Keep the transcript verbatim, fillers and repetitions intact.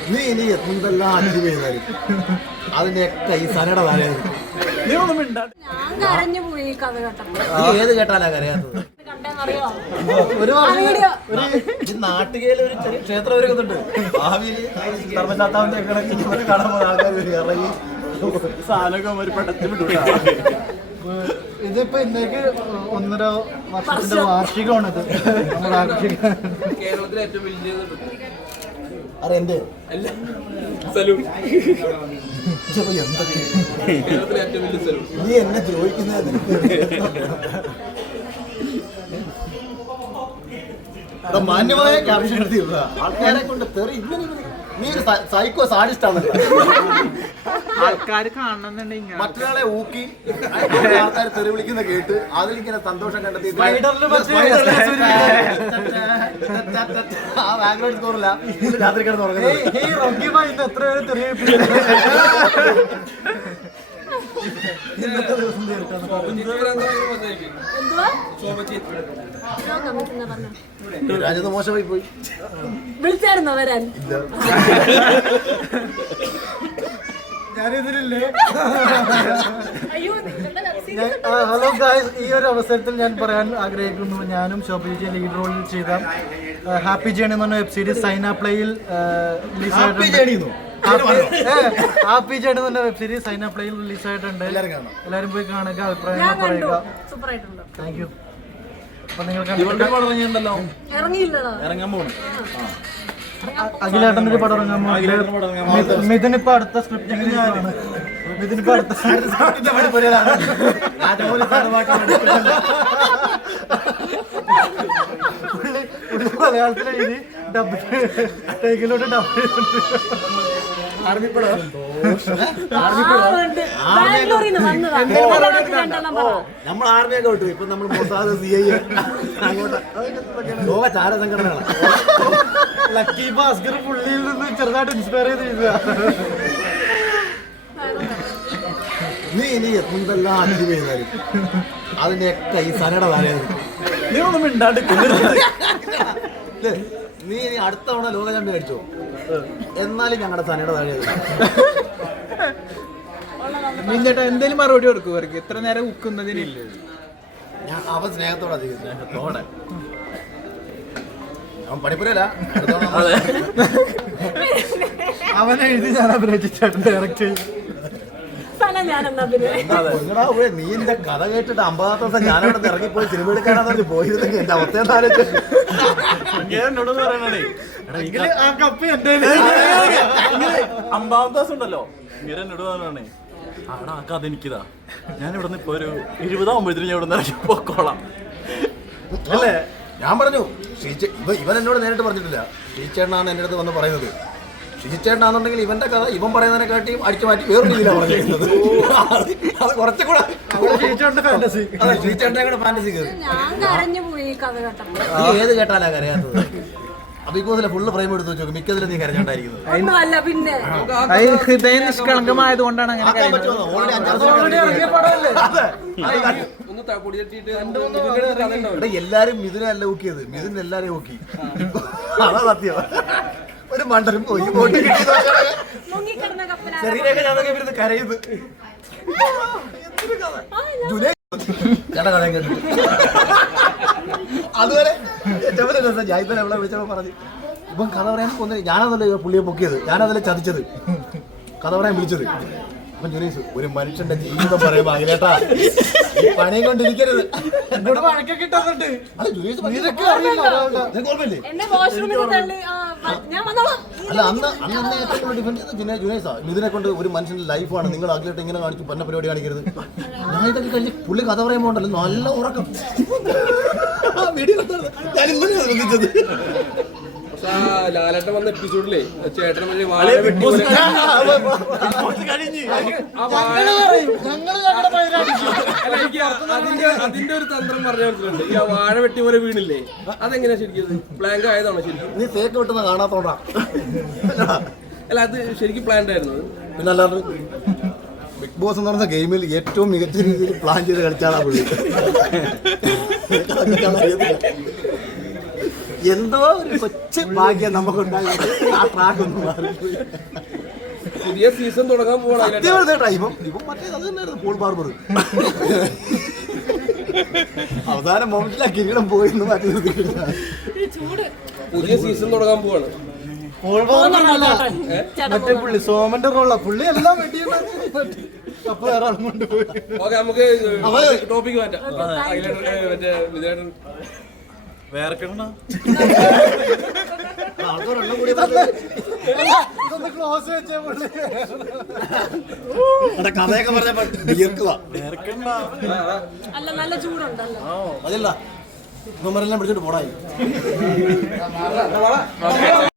നീ ഇനി എന്തെല്ലാം അച്ചീവ് ചെയ്താലും അതിന്റെയൊക്കെ ഈ സനയുടെ താഴെയാണ്. നീ ഒന്നും മിണ്ടാ- നീ ഏത് കേട്ടാലാ കരയാത്തത്? ഒരു ഈ നാട്ടികയില് ഒരു ചെറിയ ക്ഷേത്രം ഒരുക്കുന്നുണ്ട്. ഭാവിയില് ധർമ്മശാസ്താവിന്റെ കണക്ക് കാണാൻ പോകുന്ന ആൾക്കാർ ഇറങ്ങി സാധനമൊക്കെ ഒരു പെട്ടെന്ന് വിട്ടു. ഇതിപ്പോ ഇന്നേക്ക് ഒന്നര വർഷത്തിന്റെ വാർഷികമാണിത്. നമ്മുടെ കേരളത്തിലെ ഏറ്റവും വലിയ അതെന്റെ സലൂൺ എന്തൊക്കെ കേരളത്തിലെ ഏറ്റവും വലിയ സലൂൺ. നീ എന്നെ ചോദിക്കുന്നത് മാന്യമായ ക്യാപ്ഷൻ എടുത്തിരുന്ന ആൾക്കാരെ കൊണ്ട് തെറി ഇങ്ങനെ നീ ഒരു സൈക്കോ സാഡിസ്റ്റാണല്ലോ. ആൾക്കാർ കാണുന്നുണ്ടെങ്കിൽ മറ്റൊരാളെ ഊക്കി ആൾക്കാർ തെറി വിളിക്കുന്ന കേട്ട് അതിലിങ്ങനെ സന്തോഷം കണ്ടെത്തി ആ ബാക്ക്ഗ്രൗണ്ട് സ്കോറില്ല രാത്രി കിടന്ന് ഉറങ്ങുന്നത്. എത്ര പേര് തെറിയ ഇന്നത്തെ ദിവസം രാജ്യത്ത് മോശമായി പോയി. വിളിച്ചായിരുന്നോ വരാൻ? ഞാനിതിലില്ലേ. അയ്യോ ഹലോ ഗായ്സ്, ഈ ഒരു അവസരത്തിൽ ഞാൻ പറയാൻ ആഗ്രഹിക്കുന്നു, ഞാനും ശോഭജിയെ ലീഡ് റോളിൽ ചെയ്ത ഹാപ്പി ജേണി എന്ന് പറഞ്ഞ വെബ് സീരീസ് സൈന പ്ലേയിൽ റിലീസ് ആയിട്ടുണ്ട്. ഹാപ്പി ജേണി എന്ന് പറഞ്ഞ വെബ് സീരീസ് സൈന പ്ലേയിൽ റിലീസ് ആയിട്ടുണ്ട്. എല്ലാവരും പോയി കാണുക, അഭിപ്രായങ്ങൾ പറയുക. Thank you. അപ്പൊ നിങ്ങൾ ഇറങ്ങാൻ പോകണം. അഖിലേട്ടൻ്റെ പടം ഇറങ്ങാൻ പോകും. മിഥുൻ ഇപ്പൊ അടുത്ത സ്ക്രിപ്റ്റ് മിഥുൻ ഇപ്പൊ അടുത്ത മലയാളത്തിലെ ഇനി ഡബ് ടേക്കിലോട്ട് ഡബ് ആർമിപ്പടം നമ്മൾ ആർമിയൊക്കെ വിട്ടു. ഇപ്പൊ നമ്മൾ മൊസാദ് സി ഐ അങ്ങോട്ട് ലോക ചാര സംഘടനകളാണ്. ലക്കി ഭാസ്കർ പുള്ളിയിൽ നിന്ന് ചെറുതായിട്ട് ഇൻസ്പയർ ചെയ്ത് ചെയ്തതാ. നീ ഇനി എന്തെല്ലാം അച്ചീവ് ചെയ്താലും അതിന്റെയൊക്കെ ഈ സനയുടെ താഴെയാണ്. നീ ഒന്നും മിണ്ടാണ്ട് നീ ഇനി അടുത്ത തവണ ലോക ചാമ്പ്യൻ അടിച്ചോ, എന്നാലും ഞങ്ങളുടെ സനയുടെ താഴെയാണ്. മിന്നേട്ടാ എന്തേലും മറുപടി കൊടുക്കും അവർക്ക് ഇത്ര നേരം ഉക്കുന്നതിനില്ല. ഞാൻ അവൻ സ്നേഹത്തോടെ അധികം സ്നേഹത്തോടെ അവൻ പണിപ്പുരല്ല. അവനെ എഴുതി ഞാൻ അഭിനയിച്ചിട്ടുണ്ട് ഡയറക്റ്റ് ചെയ്യും. നീ എന്റെ കഥ കേട്ടിട്ട് അമ്പതാമത്തെ ദിവസം ഞാനവിടെ ഇറങ്ങിപ്പോയി സിനിമ എടുക്കാനാന്ന് പോയിരുന്നെങ്കിൽ എന്റെ അവസ്ഥ അമ്പാമത്തെ ദിവസം ഉണ്ടല്ലോ ഇങ്ങനെ എന്നോട് പറഞ്ഞാണേ ആടാ ആ കഥ എനിക്കിതാ, ഞാൻ ഇവിടെ നിന്ന് ഇപ്പൊ ഒരു ഇരുപതാകുമ്പോഴത്തേനും ഞാൻ ഇവിടെ നിന്ന് ഇറങ്ങി പൊക്കോളാം അല്ലേ. ഞാൻ പറഞ്ഞു ശ്രീചേ ഇവ ഇവൻ എന്നോട് നേരിട്ട് പറഞ്ഞിട്ടില്ല. ശ്രീചേട്ടനാണ് എൻ്റെ അടുത്ത് വന്ന് പറയുന്നത്. ശ്രീചേട്ടനാണെന്നുണ്ടെങ്കിൽ ഇവന്റെ കഥ ഇവൻ പറയുന്നതിനെക്കാട്ടിയും അടിച്ചു മാറ്റി വേറെ രീതിയിലാണ് പറഞ്ഞിരിക്കുന്നത്. അത് കുറച്ചുകൂടെ ശ്രീചേട്ടനെ കൂടെ ഫാന്റസി കയറി. നീ ഏത് കേട്ടാലാ കരയാത്തത്? ബിഗ് ബോസിലെ ഫുള്ള് ഫ്രെയിം എടുത്ത് വെച്ചു മിക്കതിലും നീ കരഞ്ഞോണ്ടായിരിക്കുന്നത്. ഹൃദയ നിഷ്കളങ്കമായത് കൊണ്ടാണ് എല്ലാരും മിഥുനെ അല്ല ഊക്കിയത്, മിഥുൻ എല്ലാരെയും ഊക്കി. അതാ സത്യം. ഒരു മണ്ടരും പോയി പോട്ടി കിട്ടി ചെറിയൊക്കെ ഞാനൊക്കെ ഇരുന്ന് കരയുന്നത് ചേട്ടാ കഥ കേട്ടു. അതുപോലെ ഏറ്റവും രസം ഞാൻ ഇന്നലെ എവിടെ വെച്ചപ്പോ പറഞ്ഞു ഇപ്പം കഥ പറയാൻ കൊന്നില്ല. ഞാനതല്ലേ പുള്ളിയെ പൊക്കിയത്, ഞാനതല്ലേ ചതിച്ചത്, കഥ പറയാൻ വിളിച്ചത്. അപ്പം ജുനീസ് ഒരു മനുഷ്യന്റെ ജീവിതം പറയുമ്പോ അഖിലേട്ടാ പണിയും കൊണ്ടിരിക്കരുത്. എന്നോട് വഴക്കൊക്കെ കിട്ടാറുണ്ട്. അല്ല ജുനീസ് അല്ല അന്ന് അന്ന് എന്നെ ഏറ്റവും കൂടുതൽ ഡിഫൻഡ് ചെയ്ത ജുനൈസാ. ഇതിനെ കൊണ്ട് ഒരു മനുഷ്യന്റെ ലൈഫാണ്, നിങ്ങൾ അഖിലേട്ട് ഇങ്ങനെ കാണിച്ചു പന്ന പരിപാടി കാണിക്കരുത്. ഞാൻ ഇതൊക്കെ കഴിഞ്ഞ് പുള്ളി കഥ പറയുമ്പോ ഉണ്ടല്ലോ നല്ല ഉറക്കം. വീഡിയോ ഞാൻ ഇന്നലെ ശ്രദ്ധിച്ചത്. ലാലേട്ടൻ വന്ന എപ്പിസോഡിലെ ചേട്ടൻ അതിന്റെ ഒരു തന്ത്രം പറഞ്ഞു കൊടുത്തിട്ടുണ്ട്. ഈ വാഴ വെട്ടി പോലെ വീണില്ലേ, അതെങ്ങനെയാ ശരിക്കും പ്ലാങ്ക് ആയതാണോ ശരിക്കും? നീ തേക്ക് വെട്ടുന്ന കാണാത്തോണ്ടാ. അല്ല അത് ശരിക്കും പ്ലാൻഡ് ആയിരുന്നു. പിന്നെ അല്ലാണ്ട് ബിഗ് ബോസ് എന്ന് പറയുന്ന ഗെയിമിൽ ഏറ്റവും മികച്ച രീതിയിൽ പ്ലാൻ ചെയ്ത് കളിച്ചാണ് പുള്ളി. എന്തോ ഒരു കൊച്ചു ഭാഗ്യം നമുക്കുണ്ടായിട്ട് ആ ട്രാക്ക് ഒന്നും മാറിപ്പോയി. പുതിയ സീസൺ തുടങ്ങാൻ പോകണം. സത്യമായിട്ട് ഇപ്പം ഇപ്പം മറ്റേ അത് തന്നെയായിരുന്നു പോൾ ബാർബർ. അവസാനം മൊമെന്റിലാ കിരീടം പോയെന്ന് മാറ്റി നിർത്തിയിട്ടില്ല. ഈ ചൂട് പുതിയ സീസൺ തുടങ്ങാൻ പോവാണ്. മറ്റേ പുള്ളി സോമന്റെ റോളാ പുള്ളി എല്ലാം വെട്ടിയുണ്ടാക്കി അപ്പൊ വേറെ ആളും കൊണ്ടുപോയി. ഓക്കെ, നമുക്ക് ടോപ്പിക്ക് മാറ്റാം. അഖിലേട്ടൻ, ഏ, മറ്റേ വിജയേട്ടൻ വേർക്കണ്ട ആൾക്കാരെല്ലാം കൂടി ഇതൊന്ന് ക്ലോസ് വെച്ചേ പുള്ളി. കഥയൊക്കെ പറഞ്ഞപ്പോ വിയർക്കുക. വേർക്കണ്ട. അല്ല നല്ല ചൂടുണ്ടല്ലോ. അതല്ല ഇവന്മാരെല്ലാം പിടിച്ചിട്ട് പോടായി.